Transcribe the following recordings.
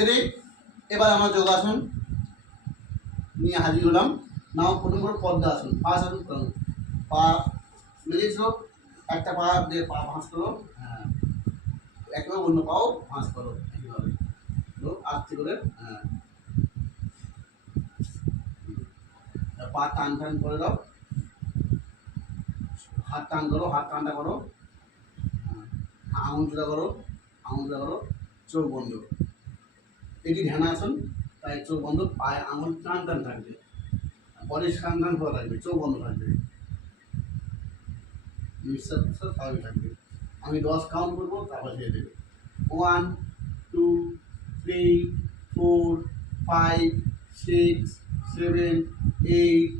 Ready? এবার আমরা যোগাসন নিয়ে হাজির হলাম। নাও প্রথম করে পদ্মাসন, পাঁচ আসন করুন। পা মিলিয়েছ, একটা পা দিয়ে পা ভাঁজ করো, হ্যাঁ, একেবারে অন্য পাও ভাঁজ করো, এইভাবে আস্তে করে, হ্যাঁ, পা টান টান করে দাও, হাত টান করো, হাত টানটা করো, আঙুলটা করো, আঙুলটা করো, চোখ বন্ধ। এটি ধ্যানাসন, তাই চোখ বন্ধ, পায়ে আঙুল টান টান থাকবে, বডির টান টান করা থাকবে, চোখ বন্ধ থাকবে, নিঃশ্বাস প্রশ্বাস স্বাভাবিক থাকবে। আমি 10 কাউন্ট করবো, তারপর ছেড়ে দেবে। 1 2 3 4 5 6 7 8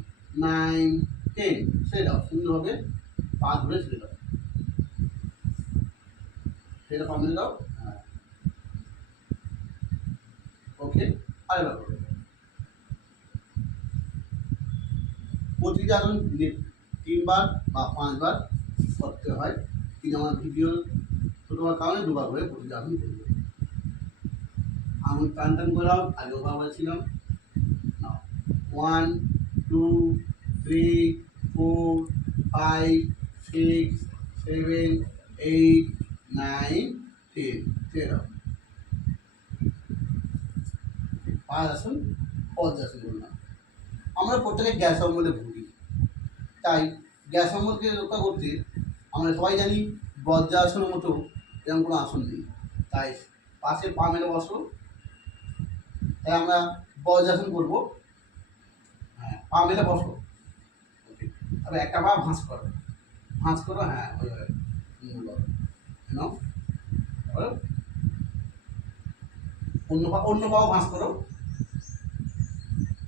9 10। ছেড়ে দাও সুন্দরভাবে, পা ধরে ছেড়ে দাও, ছেড়ে পা মেলে দাও, হ্যাঁ, ওকে। আরেকবার করো। প্রতিটা আসন 3 বার বা 5 বার করতে হয়, কিন্তু আমার ভিডিও ছোটো হওয়ার কারণে 2 বার করে প্রতিটা আসন করবো। আঙুল টান টান করে দাও, আগে ওভাবে বলেছিলাম। 1 2 3 4 5 6 7 8 9 10। ছেড়ে দাও। পাঁচ আসন পদ্মাসন করলাম। আমরা প্রত্যেকে গ্যাস অম্বলে ভুগি, তাই গ্যাস অম্বলকে রক্ষা করতে আমরা সবাই জানি বজ্রাসনের মতো এরকম কোনো আসন নেই। তাই পাশে পা মেলে বসো, তাই আমরা বজ্রাসন করবো। হ্যাঁ, পা মেলে বসো, ওকে। তবে একটা পা ভাঁজ করো, ভাঁজ করো, হ্যাঁ, ওইভাবে নাও। অন্য পাও ভাঁজ করো,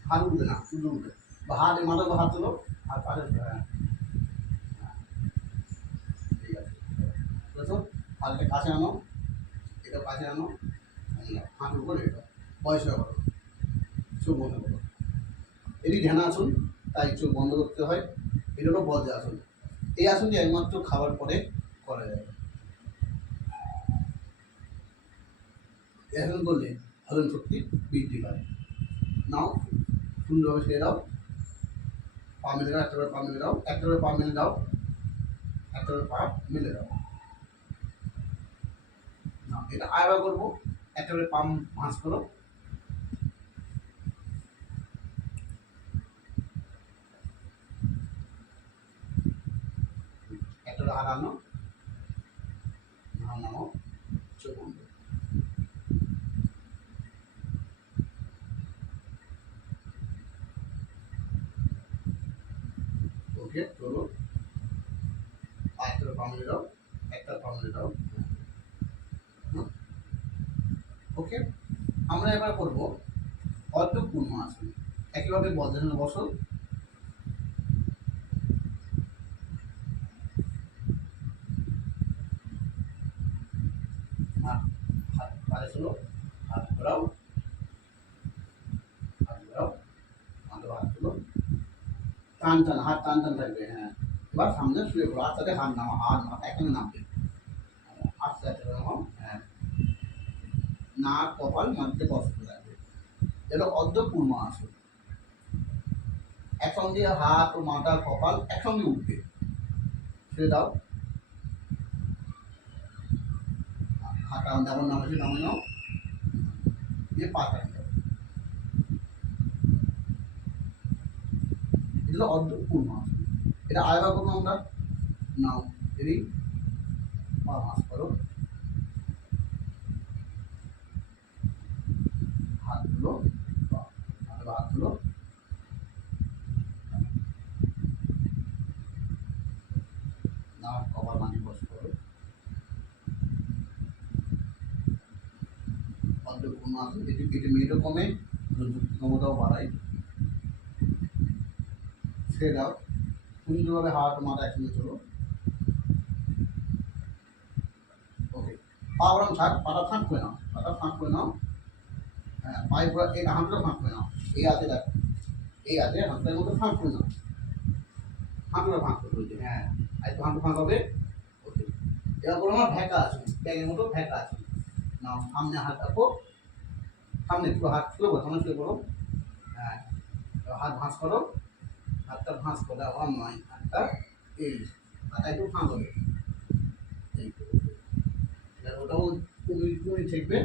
হাত উঠবে না, শুধু উঠবে, বা হাত মাথার উপর হাত তোলো, হাত পাশে, হ্যাঁ, ঠিক আছে, বুঝেছো? হাতটা কাছে আনো, এটা কাছে আনো, হাঁটুর উপর রেখে দাও, বয়স করো, চোখ বন্ধ করো। এটি ধ্যান আসন, তাই চোখ বন্ধ করতে হয়। এটা হলো বজ্রাসন। এই আসনটি একমাত্র খাবার পরে করা যায়। এই আসন করলে হজম শক্তি বৃদ্ধি পায়। নাও সুন্দরভাবে ছেড়ে দাও, পা মেলে দাও, একটা করে পা মেলে দাও, একটা করে পা মেলে দাও, একটা করে পা মেলে দাও। না, এটা আরেকবার করবো, একটা করে পা ভাঁজ করো, একটা করে হাত আনো, নামো, চোখ বন্ধ। ওকে, চলো, একটা করে পা মেলে দাও, একটা পা মেলে দাও, ওকে। আমরা এবার করবো অর্ধ পূর্ণাসন। একইভাবে বজ্রাসনে বসো, হাত হাত পায়ে চলো, হাত ঘোরাও, হাত ঘোরাও, হাত তুলো, টান টান, হাত টান টান থাকবে, হ্যাঁ। এবার সামনে শুয়ে পড়ো, আস্তে আস্তে হাত নামা, হাত মাথা এখানে নামবে, আস্তে আস্তে নামাও, হ্যাঁ, নাক কপাল মাটিতে স্পর্শ থাকবে। এটা অর্ধ পূর্ণাসন। একসঙ্গে হাত ও মাথা কপাল একসঙ্গে উঠবে, ছেড়ে দাও, হাত যেমন নামাচ্ছে নামে নাও, দিয়ে পাতা দাও। এটা অর্ধ পূর্ণাসন। এটা আরেকবার করবো আমরা। নাও, রেডি? পা ভাঁজ করো, হাত তুলো, হাত তুলো, নাক কপাল মাটি বস করো, অর্ধ পূর্ণাসন। এটি মেয়েরও কমে, ক্ষমতাও বাড়ায়। ছেড়ে দাও, সুন্দরভাবে হাত মাথা একসঙ্গে চলো, ওকে। পা ওরম ছাড়, পাটা ফাঁক করে নাও, পাটা ফাঁক করে নাও, হ্যাঁ, পায়ে পুরো এই হাতটা ফাঁক করে নাও, এই হাতে দেখো, এই হাতে হাতটার মধ্যে ফাঁক করে নাও, হাঁটুটা ফাঁক করে দিয়েছে, হ্যাঁ, আর একটু হাঁটু ফাঁক হবে, ওকে। এবার করো আমার ভেকা আছে, ব্যাগের মতো ভেকা আছে। নাও, সামনে হাত রাখো, সামনে পুরো হাত শুয়ে পড়ো, সামনে শুয়ে পড়ো। হ্যাঁ, এবার হাত ভাঁজ করো, হাতটা ভাঁজ করে আবার নয়, হাতটা এই হাতটা একটু ফাঁক হবে, এই এবার ওটাও তুমি তুমি ঠেকবে,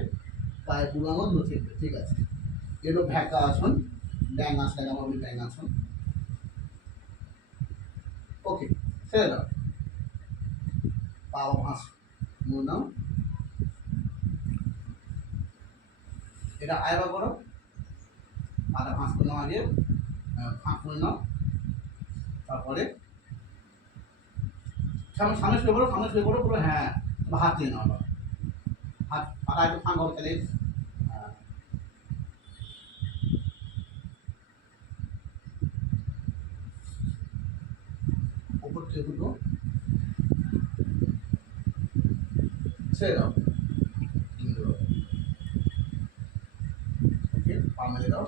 পায়ে বুড়ো আঙুল ঠেকবে, ঠিক আছে। এগুলো ভ্যাকা আসন, ব্যাং আসলে আমার ব্যাং আসন। ওকে, ছেড়ে দাও, পা ভাঁজ মুড়ে নাও, এটা আয়বা করো, পাটা ভাঁজ করে নাও আগে, ফাঁক করে নাও, তারপরে সামনে সামনে শুয়ে পড়ো, সামনে শুয়ে পড়ো পুরো, হ্যাঁ, হাত দিয়ে নাও আবার, হাত পাটা একটু ফাঁক হবে তাহলে, হ্যাঁ, উপর থেকে দুটো ছেড়ে দাও, ওকে, পা মেলে দাও,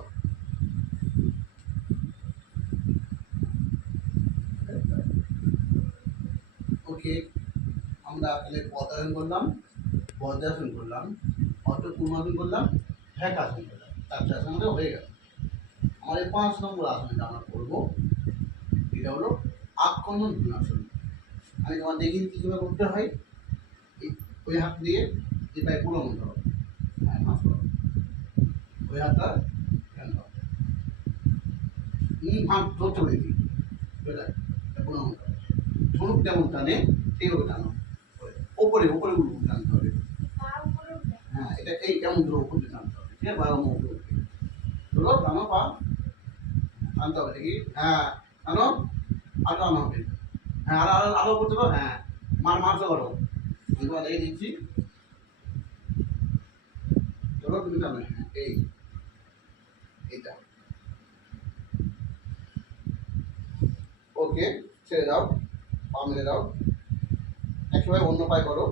ওকে। আমরা তাহলে পদায়ন করলাম, বজ্রাসন করলাম, অটো কুর্মাসন করলাম, ভ্যাকাসন করলাম, 4টে আসন আমাদের হয়ে গেল। আমাদের 5 নম্বর আসনটা আমরা করবো, এটা হলো আকর্ষণ ধনুরাসন। আমি তোমার দেখিয়ে দিচ্ছি কীভাবে করতে হয়। এই ওই হাত দিয়ে এটাই পুরো মতো হবে, হ্যাঁ, ভাঁজ করো, ওই হাতটা কেন ভাঁজ ধরতে পেরেছি, সেটাই পুরো মতো ধনুক যেমন টানে সেইভাবে টানো, ওপরে ওপরে উঠে টানতে হবে, হ্যাঁ, এটা এই কেমন ধরো উপরে টানতে হবে, ঠিক আছে, বারো উপরে ধরো, টানো পা, টানতে হবে দেখি, হ্যাঁ, টানো, আর টানো হবে, হ্যাঁ, আরো আরো আরো করতে পারো, হ্যাঁ, মারতে পারো, আমি তোমার দেখে দিচ্ছি, ধরো তুমি টানো, হ্যাঁ, এইটা, ওকে, ছেড়ে দাও, পা মেলে দাও, একসময় অন্য পায়ে করো।